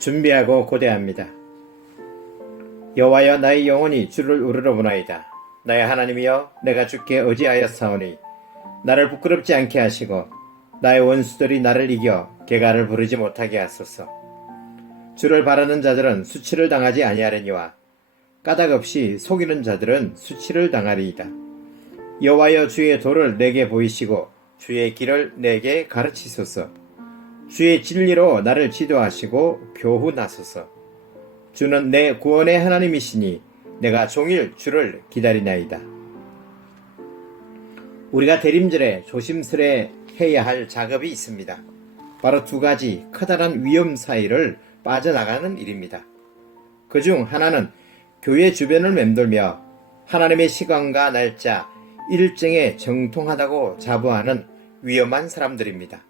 준비하고 고대합니다. 여호와여, 나의 영혼이 주를 우러러보나이다. 나의 하나님이여, 내가 주께 의지하였사오니 나를 부끄럽지 않게 하시고 나의 원수들이 나를 이겨 개가를 부르지 못하게 하소서. 주를 바라는 자들은 수치를 당하지 아니하려니와 까닭없이 속이는 자들은 수치를 당하리이다. 여호와여, 주의 도를 내게 보이시고 주의 길을 내게 가르치소서. 주의 진리로 나를 지도하시고 교훈하소서. 주는 내 구원의 하나님이시니 내가 종일 주를 기다리나이다. 우리가 대림절에 조심스레 해야 할 작업이 있습니다. 바로 두 가지 커다란 위험 사이를 빠져나가는 일입니다. 그중 하나는 교회 주변을 맴돌며 하나님의 시간과 날짜, 일정에 정통하다고 자부하는 위험한 사람들입니다.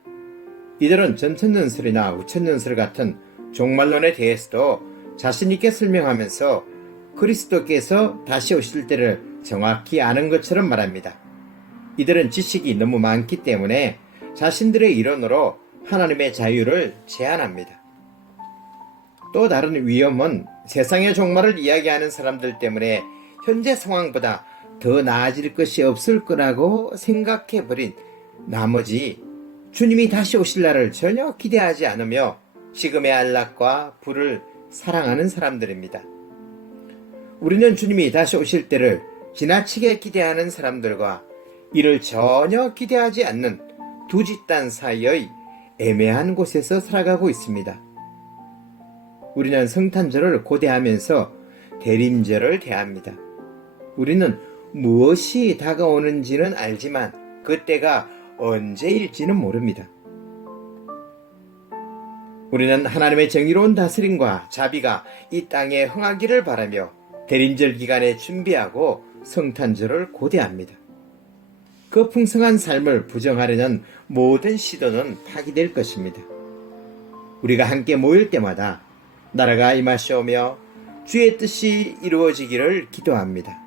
이들은 전천년설이나 우천년설 같은 종말론에 대해서도 자신있게 설명하면서 그리스도께서 다시 오실 때를 정확히 아는 것처럼 말합니다. 이들은 지식이 너무 많기 때문에 자신들의 이론으로 하나님의 자유를 제한합니다. 또 다른 위험은 세상의 종말을 이야기하는 사람들 때문에 현재 상황보다 더 나아질 것이 없을 거라고 생각해버린 나머지 주님이 다시 오실 날을 전혀 기대하지 않으며 지금의 안락과 부를 사랑하는 사람들입니다. 우리는 주님이 다시 오실 때를 지나치게 기대하는 사람들과 이를 전혀 기대하지 않는 두 집단 사이의 애매한 곳에서 살아가고 있습니다. 우리는 성탄절을 고대하면서 대림절을 대합니다. 우리는 무엇이 다가오는지는 알지만 그때가 언제일지는 모릅니다. 우리는 하나님의 정의로운 다스림과 자비가 이 땅에 흥하기를 바라며 대림절 기간에 준비하고 성탄절을 고대합니다. 그 풍성한 삶을 부정하려는 모든 시도는 파기될 것입니다. 우리가 함께 모일 때마다 나라가 임하시오며 주의 뜻이 이루어지기를 기도합니다.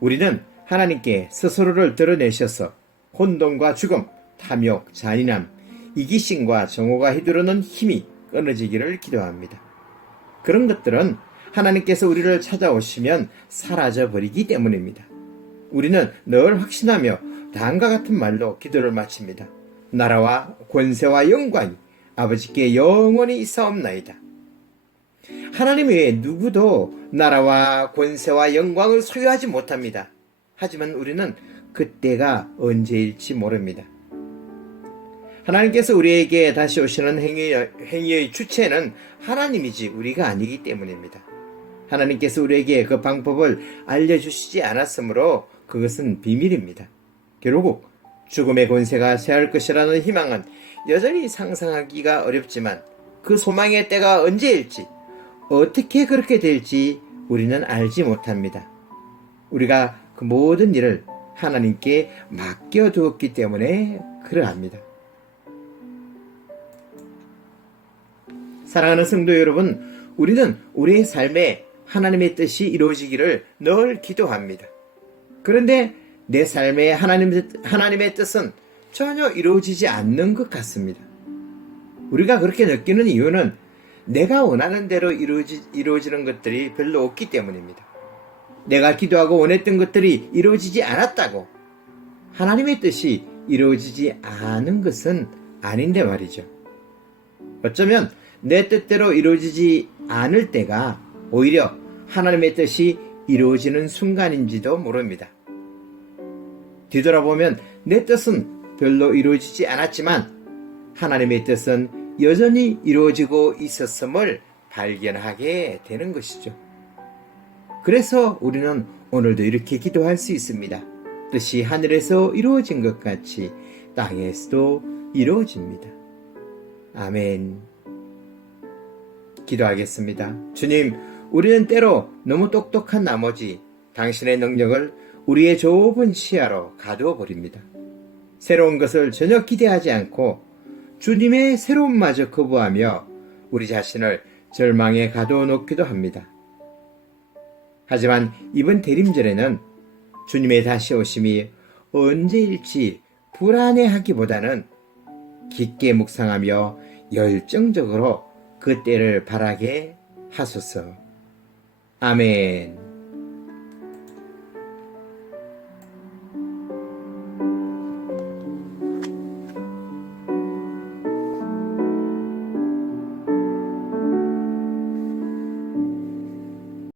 우리는 하나님께 스스로를 드러내셔서 혼돈과 죽음, 탐욕, 잔인함, 이기심과 정오가 휘두르는 힘이 끊어지기를 기도합니다. 그런 것들은 하나님께서 우리를 찾아오시면 사라져버리기 때문입니다. 우리는 늘 확신하며 다음과 같은 말로 기도를 마칩니다. 나라와 권세와 영광이 아버지께 영원히 있사옵나이다. 하나님 외에 누구도 나라와 권세와 영광을 소유하지 못합니다. 하지만 우리는 그때가 언제일지 모릅니다. 하나님께서 우리에게 다시 오시는 행위의 주체는 하나님이지 우리가 아니기 때문입니다. 하나님께서 우리에게 그 방법을 알려주시지 않았으므로 그것은 비밀입니다. 결국 죽음의 권세가 쇠할 것이라는 희망은 여전히 상상하기가 어렵지만 그 소망의 때가 언제일지, 어떻게 그렇게 될지 우리는 알지 못합니다. 우리가 그 모든 일을 하나님께 맡겨두었기 때문에 그러합니다. 사랑하는 성도 여러분, 우리는 우리의 삶에 하나님의 뜻이 이루어지기를 늘 기도합니다. 그런데 내 삶에 하나님의 뜻은 전혀 이루어지지 않는 것 같습니다. 우리가 그렇게 느끼는 이유는 내가 원하는 대로 이루어지는 것들이 별로 없기 때문입니다. 내가 기도하고 원했던 것들이 이루어지지 않았다고 하나님의 뜻이 이루어지지 않은 것은 아닌데 말이죠. 어쩌면 내 뜻대로 이루어지지 않을 때가 오히려 하나님의 뜻이 이루어지는 순간인지도 모릅니다. 뒤돌아보면 내 뜻은 별로 이루어지지 않았지만 하나님의 뜻은 여전히 이루어지고 있었음을 발견하게 되는 것이죠. 그래서 우리는 오늘도 이렇게 기도할 수 있습니다. 뜻이 하늘에서 이루어진 것 같이 땅에서도 이루어집니다. 아멘. 기도하겠습니다. 주님, 우리는 때로 너무 똑똑한 나머지 당신의 능력을 우리의 좁은 시야로 가두어 버립니다. 새로운 것을 전혀 기대하지 않고 주님의 새로움마저 거부하며 우리 자신을 절망에 가두어 놓기도 합니다. 하지만 이번 대림절에는 주님의 다시 오심이 언제일지 불안해하기보다는 깊게 묵상하며 열정적으로 그 때를 바라게 하소서. 아멘.